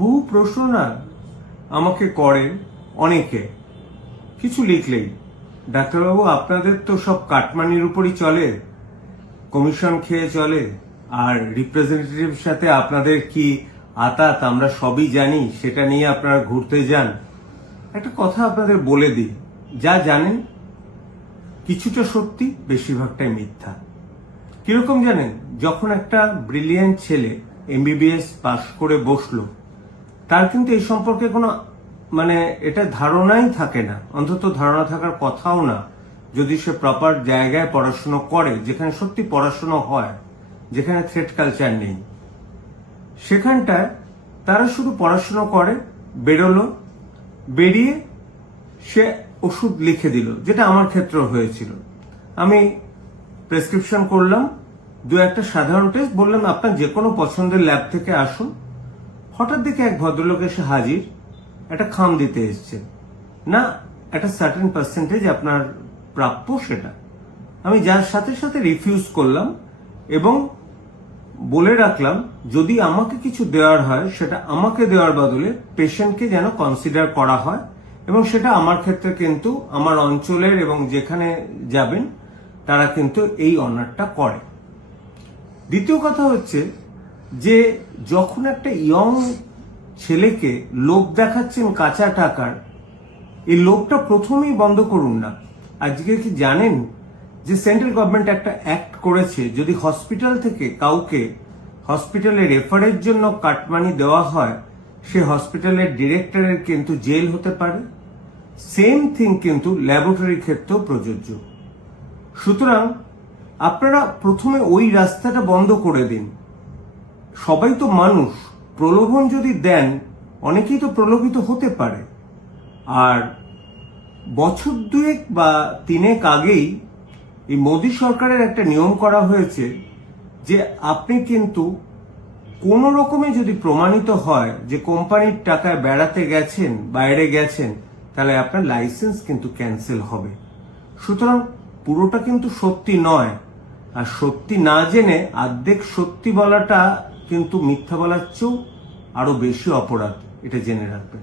বহু প্রশ্ন না আমাকে করেন অনেকে, কিছু লিখলেই, ডাক্তারবাবু আপনাদের তো সব কাটমানির উপরই চলে, কমিশন খেয়ে চলে, আর রিপ্রেজেন্টেটিভ সাথে আপনাদের কি আতাত আমরা সবই জানি, সেটা নিয়ে আপনারা ঘুরতে যান। একটা কথা আপনাদের বলে দিই, যা জানেন কিছুটা সত্যি, বেশিরভাগটাই মিথ্যা। কিরকম জানেন, যখন একটা ব্রিলিয়েন্ট ছেলে এমবিবিএস পাশ করে বসলো, তার কিন্তু এই সম্পর্কে কোনো এটা ধারণাই থাকে না, অন্তত ধারণা থাকার কথাও না, যদি সে প্রপার জায়গায় পড়াশোনা করে, যেখানে সত্যি পড়াশোনা হয়, যেখানে থ্রেট কালচার নেই। সেখানটায় তারা শুধু পড়াশোনা করে, বেরোলো, বেরিয়ে সে ওষুধ লিখে দিল, যেটা আমার ক্ষেত্রেও হয়েছিল। আমি প্রেসক্রিপশন করলাম, দু একটা সাধারণ টেস্ট, বললাম আপনার যে কোনো পছন্দের ল্যাব থেকে আসুন। হঠাৎ দেখে এক ভদ্রলোক এসে হাজির, একটা খাম দিতে এসছে, না একটা সার্টেন পার্সেন্টেজ আপনার প্রাপ্য সেটা। আমি যার সাথে সাথে রিফিউজ করলাম এবং বলে রাখলাম, যদি আমাকে কিছু দেওয়ার হয় সেটা আমাকে দেওয়ার বদলে পেশেন্টকে যেন কনসিডার করা হয়, এবং সেটা আমার ক্ষেত্রে কিন্তু আমার অঞ্চলের এবং যেখানে যাবেন তারা কিন্তু এই অনারটা করে। দ্বিতীয় কথা হচ্ছে যে যখন একটা ইয়ং ছেলেকে লোভ দেখাচ্ছেন কাঁচা টাকার, এই লোভটা প্রথমেই বন্ধ করুন না। আজকে কি জানেন যে সেন্ট্রাল গভর্নমেন্ট একটা অ্যাক্ট করেছে, যদি হসপিটাল থেকে কাউকে হসপিটালে রেফারের জন্য কাটমানি দেওয়া হয়, সে হসপিটালের ডিরেক্টরের কিন্তু জেল হতে পারে। সেম থিং কিন্তু ল্যাবরেটরি ক্ষেত্রেও প্রযোজ্য। সুতরাং আপনারা প্রথমে ওই রাস্তাটা বন্ধ করে দিন। সবাই তো মানুষ, প্রলোভন যদি দেন অনেকেই তো প্রলোভিত হতে পারে। আর বছর দুয়েক বা তিনেক আগেই এই মোদী সরকারের একটা নিয়ম করা হয়েছে যে আপনি কিন্তু কোনো রকমে যদি প্রমাণিত হয় যে কোম্পানির টাকায় বেড়াতে গেছেন, বাইরে গেছেন, তাহলে আপনার লাইসেন্স কিন্তু ক্যান্সেল হবে। সুতরাং পুরোটা কিন্তু সত্যি নয়, আর সত্যি না জেনে অর্ধেক সত্যি বলাটা কিন্তু মিথ্যা বলার চেয়েও আরো বেশি অপরাধ, এটা জেনে রাখবেন।